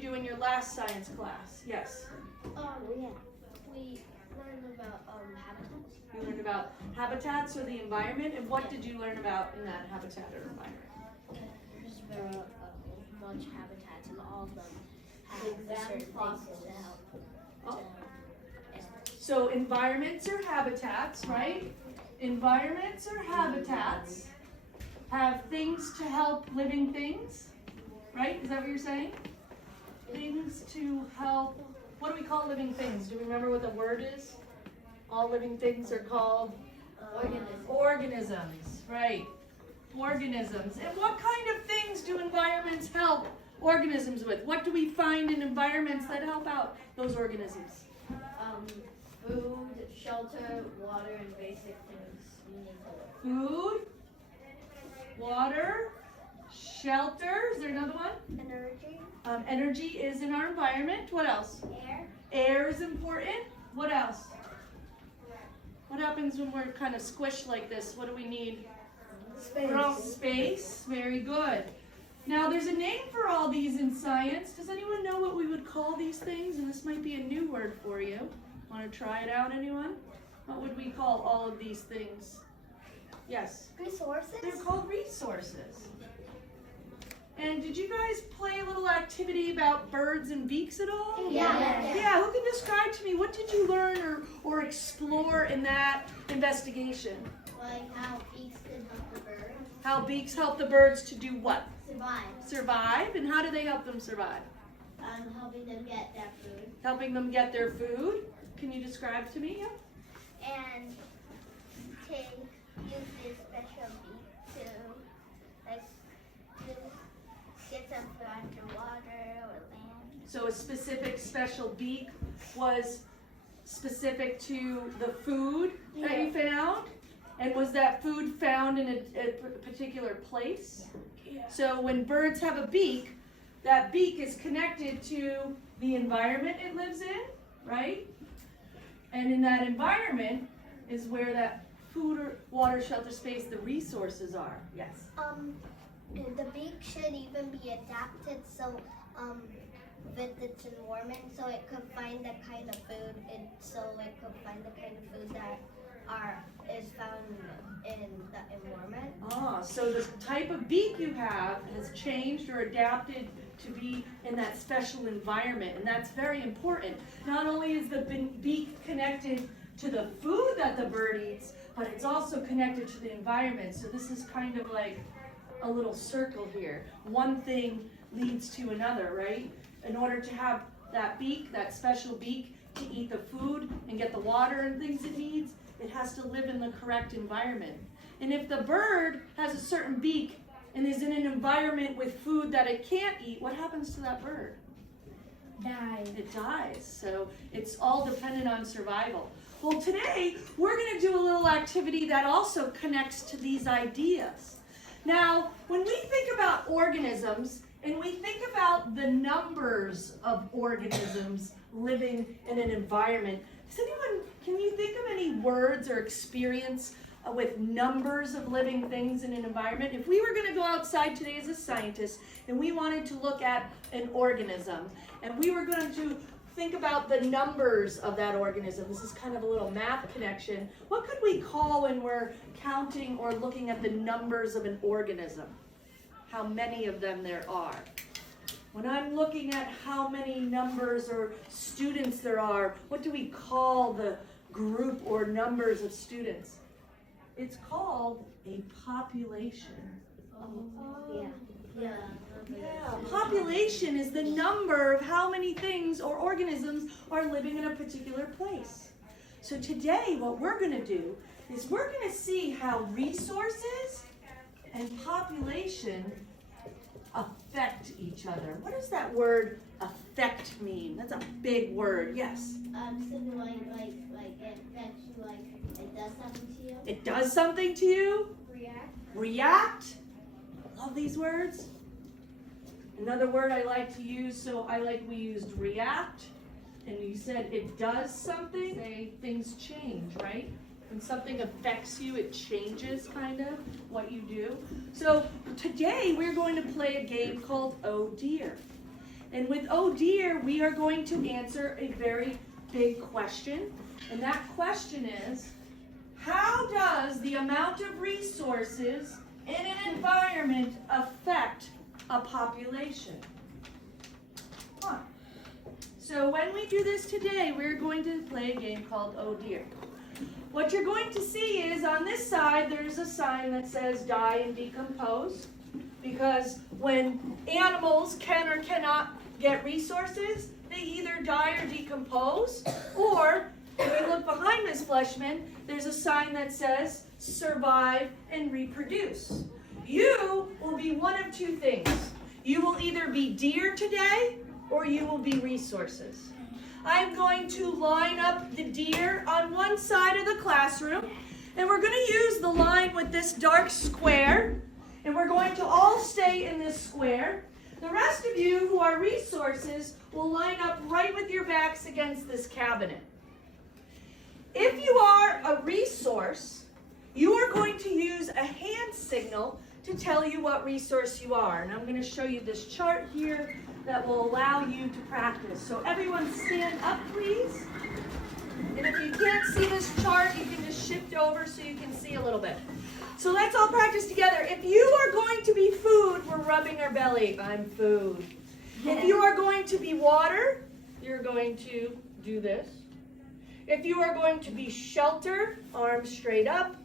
you do in your last science class? Yes. We learned about habitats. You learned about habitats or the environment, and what did you learn about in that habitat or environment? There's very much habitats, and all of them have certain things to help. Oh. So environments or habitats, right? Environments or habitats have things to help living things, right? Is that what you're saying? Things to help, what do we call living things? Do you remember what the word is? All living things are called organisms, right? Organisms. And what kind of things do environments help organisms with? What do we find in environments that help out those organisms? Food, shelter, water, and basic things you need to live. Food, water, shelter. Is there another one? Energy. Energy is in our environment. What else? Air. Air is important. What else? What happens when we're kind of squished like this? What do we need? Space. Very good. Now there's a name for all these in science. Does anyone know what we would call these things? And this might be a new word for you. Want to try it out, anyone? What would we call all of these things? Yes. Resources. They're called resources. And did you guys play a little activity about birds and beaks at all? Yeah. Yeah, who can describe to me, what did you learn or explore in that investigation? Like how beaks can help the birds How beaks help the birds to do what? survive. Survive. And how do they help them survive? Helping them get their food. Helping them get their food. Can you describe to me? Yeah? And to use this special beak to like to get some food underwater or land. So a specific special beak was specific to the food that you found? And was that food found in a particular place? Yeah. So when birds have a beak, that beak is connected to the environment it lives in, right? And in that environment is where that food or water, shelter, space, the resources are. Yes. The beak should even be adapted so with its environment, so it could find the kind of food, that is found in the environment. So the type of beak you have has changed or adapted to be in that special environment, and that's very important. Not only is the beak connected to the food that the bird eats, but it's also connected to the environment. So this is kind of like a little circle here. One thing leads to another, right? In order to have that beak, that special beak, to eat the food and get the water and things it needs, it has to live in the correct environment. And if the bird has a certain beak and is in an environment with food that it can't eat, what happens to that bird? It dies. So it's all dependent on survival. Well, today we're going to do a little activity that also connects to these ideas. Now, when we think about organisms and we think about the numbers of organisms living in an environment, can you think of any words or experience with numbers of living things in an environment? If we were going to go outside today as a scientist and we wanted to look at an organism and we were going to think about the numbers of that organism, this is kind of a little math connection, what could we call when we're counting or looking at the numbers of an organism? How many of them there are? When I'm looking at how many numbers or students there are, what do we call the group or numbers of students? It's called a population. Yeah. Population is the number of how many things or organisms are living in a particular place. So today what we're going to do is we're going to see how resources and population affect each other. What does that word affect mean? That's a big word. Yes. Something like it affects you, like it does something to you. It does something to you. React. Love these words. Another word I like to use, we used react, and you said it does something. Say things change, right? When something affects you, it changes kind of what you do. So today we're going to play a game called Oh Dear. And with oh dear, we are going to answer a very big question. And that question is, how does the amount of resources in an environment affect a population? Huh. So when we do this today, we're going to play a game called oh dear. What you're going to see is on this side, there's a sign that says die and decompose. Because when animals can or cannot get resources, they either die or decompose, or if you look behind Ms. Fleshman, there's a sign that says survive and reproduce. You will be one of two things. You will either be deer today, or you will be resources. I'm going to line up the deer on one side of the classroom, and we're going to use the line with this dark square, and we're going to all stay in this square. The rest of you who are resources will line up right with your backs against this cabinet. If you are a resource, you are going to use a hand signal to tell you what resource you are. And I'm going to show you this chart here that will allow you to practice. So everyone stand up, please. And if you can't see this chart, you can just shift over so you can see a little bit. So let's all practice together. If you are going to be food, we're rubbing our belly. I'm food. If you are going to be water, you're going to do this. If you are going to be shelter, arms straight up.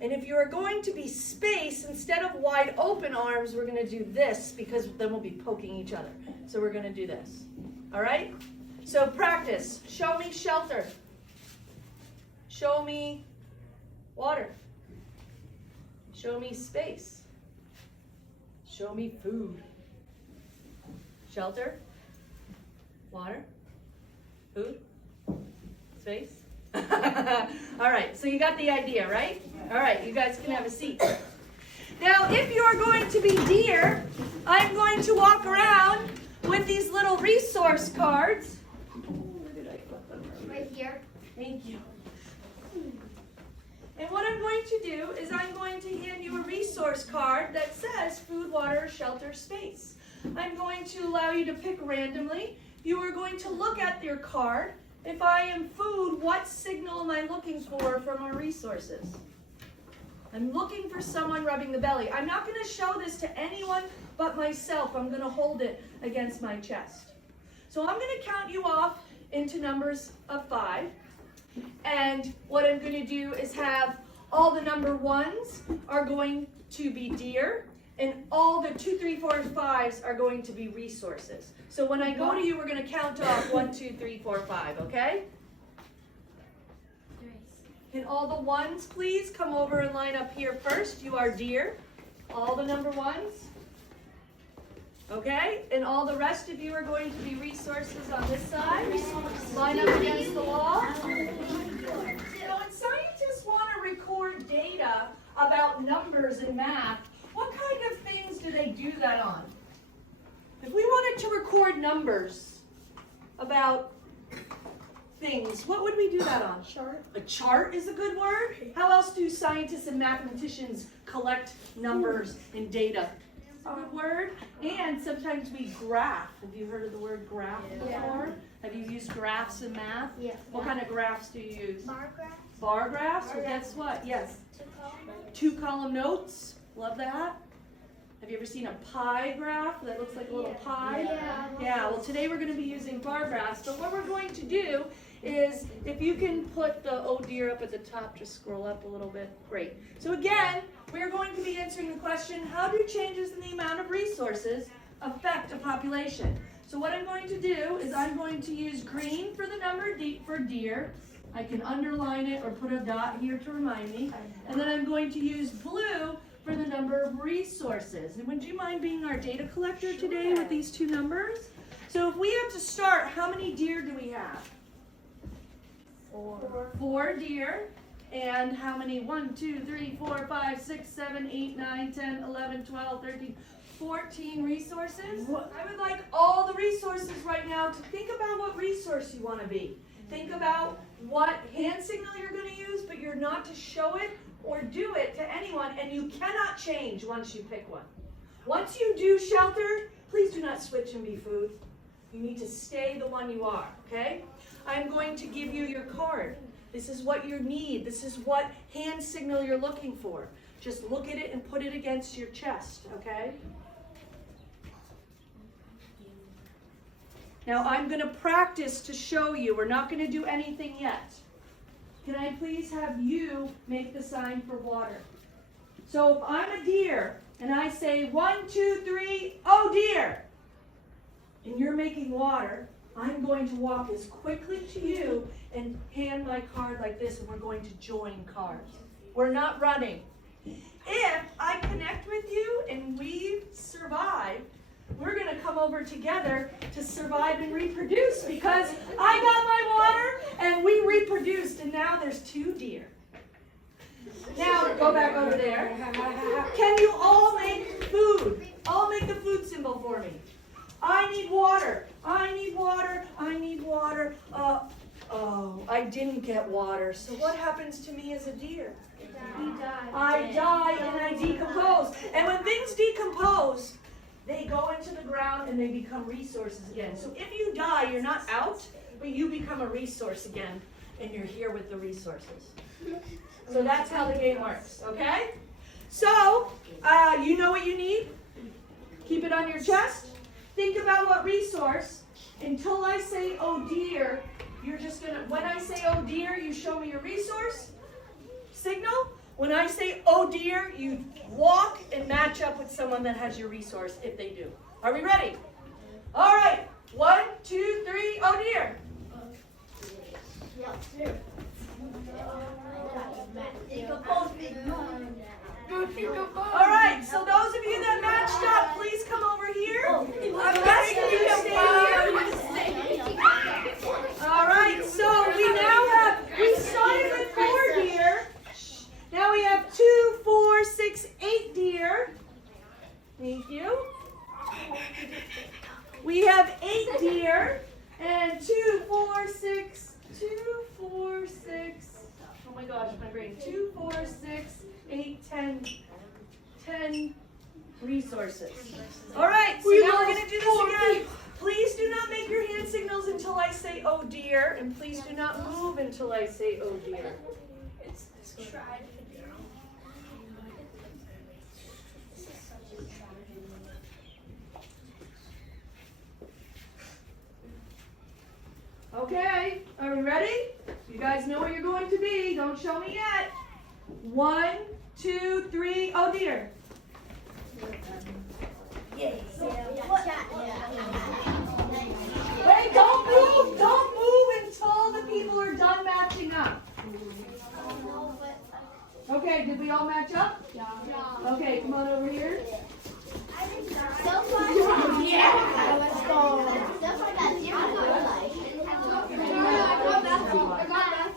And if you are going to be space, instead of wide open arms, we're going to do this because then we'll be poking each other. So we're going to do this. All right? So practice. Show me shelter. Show me water. Show me space. Show me food. Shelter. Water. Food. Space. All right, so you got the idea, right? All right, you guys can have a seat. Now, if you're going to be deer, I'm going to walk around with these little resource cards. Where did I put them? Right here. Thank you. And what I'm going to do is I'm going to hand you a resource card that says food, water, shelter, space. I'm going to allow you to pick randomly. You are going to look at your card. If I am food, what signal am I looking for from our resources? I'm looking for someone rubbing the belly. I'm not going to show this to anyone but myself. I'm going to hold it against my chest. So I'm going to count you off into numbers of 5. And what I'm going to do is have all the number 1s are going to be deer, and all the 2, 3, 4, 5s are going to be resources. So when I go to you, we're going to count off 1, 2, 3, 4, 5, okay? Can all the 1s please come over and line up here first? You are deer. All the number 1s. Okay? And all the rest of you are going to be resources on this side. Line up against the wall. So when scientists want to record data about numbers in math, what kind of things do they do that on? If we wanted to record numbers about things, what would we do that on? Chart. A chart is a good word. How else do scientists and mathematicians collect numbers and data? It's a good word. And sometimes we graph. Have you heard of the word graph before? Yeah. Have you used graphs in math? Yeah. What kind of graphs do you use? Bar graph. Bar graphs? Well, guess what? Yes. 2-column notes. Love that. Have you ever seen a pie graph that looks like a little pie? Yeah, well today we're going to be using bar graphs, but what we're going to do is, if you can put the oh dear up at the top, just scroll up a little bit, great. So again, we're going to be answering the question, how do changes in the amount of resources affect a population? So what I'm going to do is I'm going to use green for the number for deer. I can underline it or put a dot here to remind me. And then I'm going to use blue for the number of resources. And would you mind being our data collector today with these two numbers? So if we have to start, how many deer do we have? 4. 4 deer. And how many? 1, 2, 3, 4, 5, 6, 7, 8, 9, 10, 11, 12, 13, 14 resources. I would like all the resources right now to think about what resource you want to be. Think about what hand signal you're going to use, but you're not to show it or do it to anyone, and you cannot change once you pick one. Once you do shelter, please do not switch and be food. You need to stay the one you are, okay? I'm going to give you your card. This is what you need. This is what hand signal you're looking for. Just look at it and put it against your chest, okay? Now I'm going to practice to show you. We're not going to do anything yet. Can I please have you make the sign for water? So if I'm a deer and I say 1, 2, 3, oh dear, and you're making water, I'm going to walk as quickly to you and hand my card like this, and we're going to join cards. We're not running. If I connect with you and we survive, we're going to come over together to survive and reproduce, because I got my water and we reproduced, and now there's 2 deer. Now go back over there. Can you all make food? All make the food symbol for me. I need water. I need water. I need water. Oh, I didn't get water. So what happens to me as a deer? I die and I decompose. And when things decompose, they go into the ground and they become resources again. So if you die, you're not out, but you become a resource again, and you're here with the resources. So that's how the game works, okay? So, you know what you need? Keep it on your chest. Think about what resource. Until I say, oh dear, you're just going to, when I say, oh dear, you show me your resource signal. When I say, oh dear, you walk and match up with someone that has your resource if they do. Are we ready? All right. 1, 2, 3, oh dear. All right, so those of you that matched up, please come over here. I'm asking you to stay here. All right, so we started with 4 deer. Now we have 2, 4, 6, 8 deer. Thank you. We have 8 deer, and 2, 4, 6, 2, 4, 6. Oh my gosh, my brain. 2, 4, 6, 8, 10 resources. All right, so now we're going to do this again. Please do not make your hand signals until I say, oh dear, and please do not move until I say, oh dear. Okay, are we ready? You guys know where you're going to be. Don't show me yet. 1, 2, 3, oh dear. Wait, don't move until the people are done matching up. Okay, did we all match up? Yeah. Okay, come on over here. Yeah, let's go.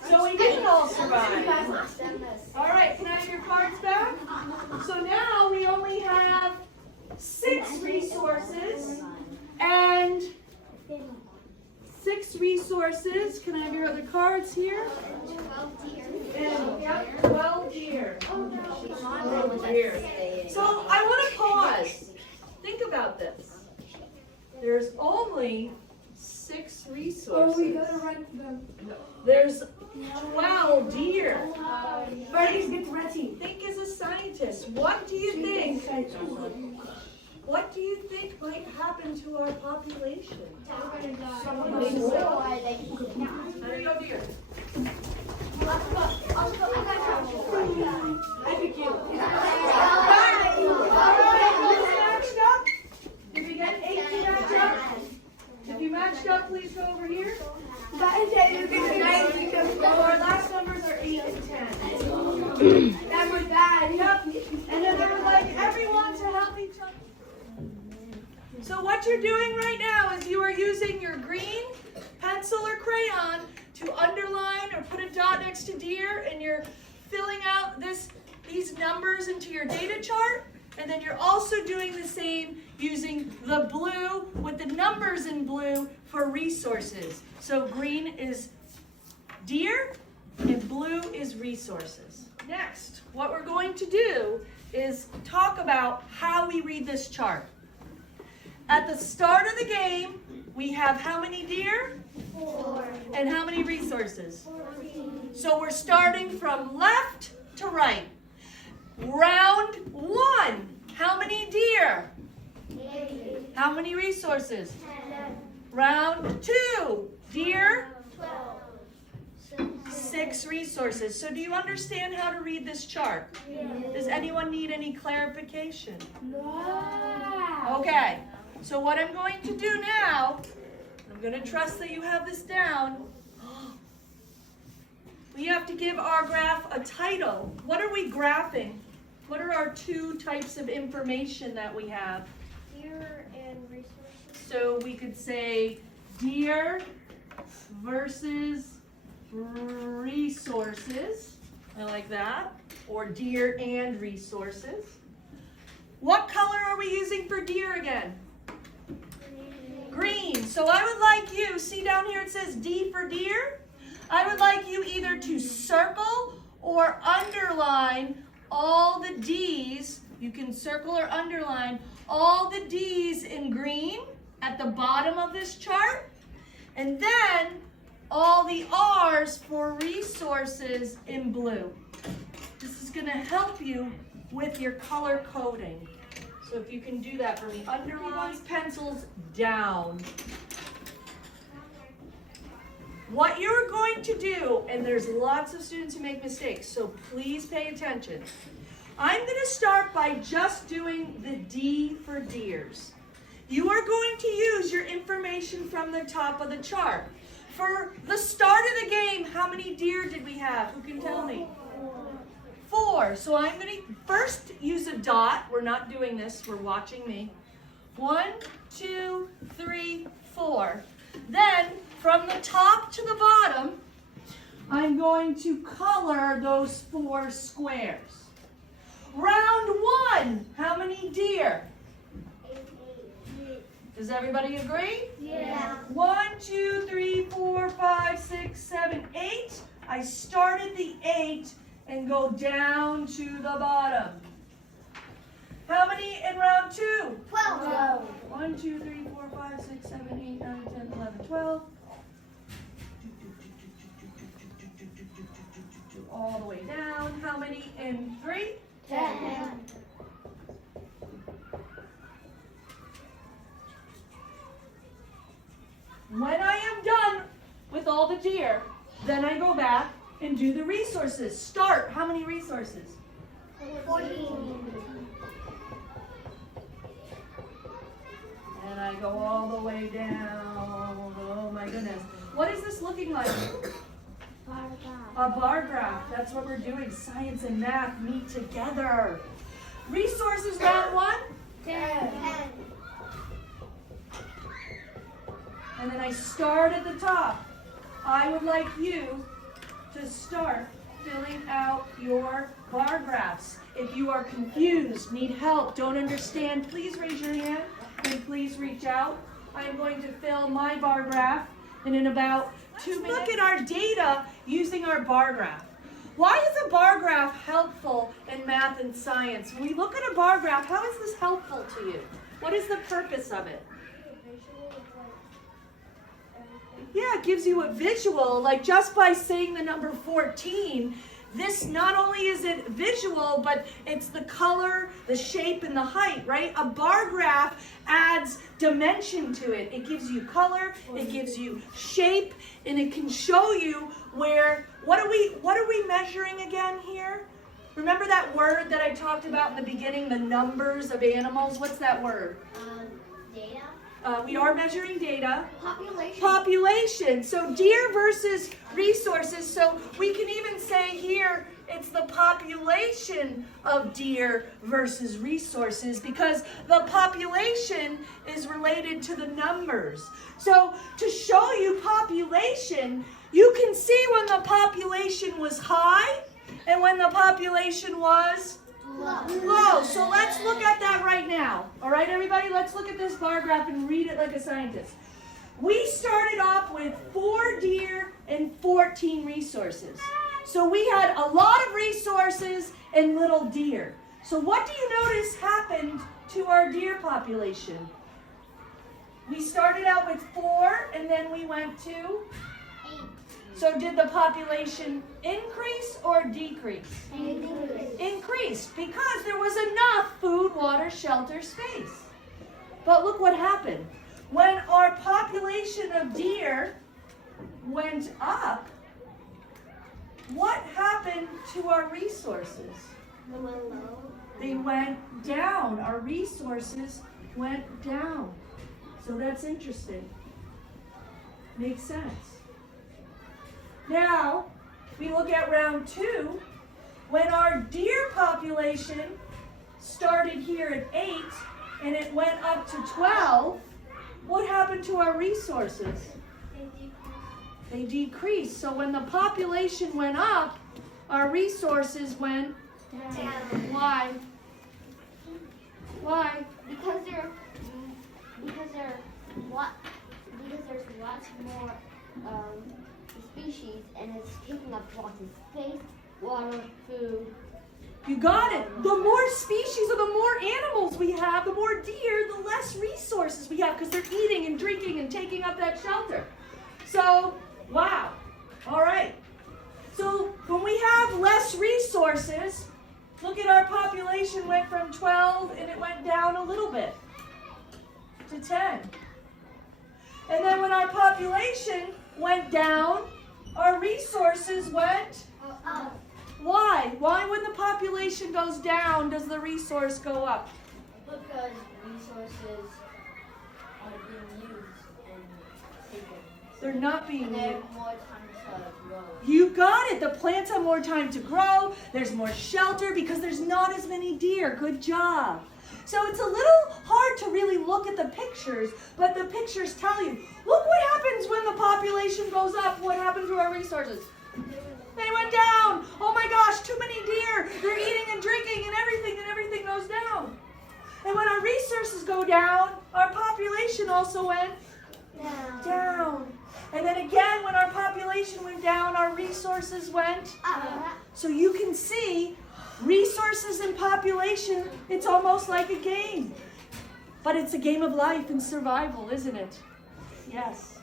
So we didn't all survive. All right, can I have your cards back? So now we only have 6 resources, and 6 resources. Can I have your other cards here? And, yep, 12 deer. Oh, dear. So I want to pause. Think about this. There's only 6 resources. Oh, we gotta write them. There's 12 deer. Freddy's get ready. Think as a scientist. What do you think? What do you think might happen to our population? How do you go, deer? Matched up? Did we get 8 to match up? If you matched up, please go over here. Our last numbers are 8 and 10. That was bad. Yep. And then they would like everyone to help each other. So what you're doing right now is you are using your green pencil or crayon to underline or put a dot next to deer, and you're filling out these numbers into your data chart. And then you're also doing the same using the blue with the numbers in blue for resources. So green is deer and blue is resources. Next, what we're going to do is talk about how we read this chart. At the start of the game, we have how many deer? 4. And how many resources? 14. So we're starting from left to right. Round 1, how many deer? 8. How many resources? 10. Round 2, deer? 12. 6 resources. So do you understand how to read this chart? Does anyone need any clarification? No. Okay, so what I'm going to do now, I'm going to trust that you have this down. We have to give our graph a title. What are we graphing? What are our 2 types of information that we have? Deer and resources. So we could say deer versus resources. I like that. Or deer and resources. What color are we using for deer again? Green. So I would like you, see down here it says D for deer? I would like you either to circle or underline all the D's. You can circle or underline all the D's in green at the bottom of this chart. And then all the R's for resources in blue. This is going to help you with your color coding. So if you can do that for me, underlines, pencils down. What you're going to do, and there's lots of students who make mistakes, so please pay attention. I'm going to start by just doing the D for deers. You are going to use your information from the top of the chart. For the start of the game, how many deer did we have? Who can tell me? 4. So I'm going to first use a dot. We're not doing this. We're watching me. 1, 2, 3, 4. Then from the top to the bottom, I'm going to color those 4 squares. Round 1, how many deer? 8. Does everybody agree? Yeah. 1, 2, 3, 4, 5, 6, 7, 8. I started the 8 and go down to the bottom. How many in round 2? 12. 1, 2, 3, 4, 5, 6, 7, 8, 9, 10, 11, 12. All the way down. How many in 3? 10. When I am done with all the deer, then I go back and do the resources. Start. How many resources? 14. And I go all the way down. Oh my goodness. What is this looking like? A bar graph. That's what we're doing. Science and math meet together. Resources round 1. 10. And then I start at the top. I would like you to start filling out your bar graphs. If you are confused, need help, don't understand, please raise your hand and please reach out. I am going to fill my bar graph, and in about 2 minutes, look at our data using our bar graph. Why is a bar graph helpful in math and science? When we look at a bar graph, how is this helpful to you? What is the purpose of it? Yeah, it gives you a visual, like just by saying the number 14, this not only is it visual, but it's the color, the shape, and the height, right? A bar graph adds dimension to it. It gives you color, it gives you shape, and it can show you where, what are we measuring again here? Remember that word that I talked about in the beginning, the numbers of animals? What's that word? Data. We are measuring data. Population. Population. So deer versus resources. So we can even say here it's the population of deer versus resources because the population is related to the numbers. So to show you population, you can see when the population was high and when the population was low. So let's look at that right now. All right, everybody, let's look at this bar graph and read it like a scientist. We started off with 4 deer and 14 resources. So we had a lot of resources and little deer. So what do you notice happened to our deer population? We started out with 4 and then we went to? 8. So did the population increase or decrease? Increase. Increased because there was enough food, water, shelter, space. But look what happened. When our population of deer went up, what happened to our resources? They went low. They went down. Our resources went down. So that's interesting. Makes sense. Now, we look at round 2. When our deer population started here at 8 and it went up to 12, what happened to our resources? They decreased. So when the population went up, our resources went Down. Why? Why? Because there's lots more species, and it's taking up lots of space, water, food. You got it. The more species or the more animals we have, the more deer, the less resources we have because they're eating and drinking and taking up that shelter. So, wow. All right. So when we have less resources, look at our population went from 12 and it went down a little bit to 10. And then when our population went down, our resources went Up. Why? Why when the population goes down does the resource go up? Because resources are being used and taken. They're not being And they used. have more time to grow. You got it. The plants have more time to grow. There's more shelter because there's not as many deer. Good job. So it's a little hard to really look at the pictures, but the pictures tell you, look what happens when the population goes up. What happened to our resources? They went down. Oh my gosh, too many deer. They're eating and drinking and everything goes down. And when our resources go down, our population also went down. And then again, when our population went down, our resources went Up. So you can see resources and population, it's almost like a game. But it's a game of life and survival, isn't it? Yes.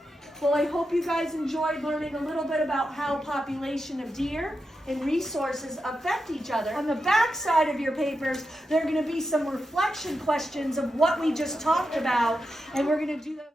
Well, I hope you guys enjoyed learning a little bit about how population of deer and resources affect each other. On the back side of your papers, there are going to be some reflection questions of what we just talked about, and we're going to do those.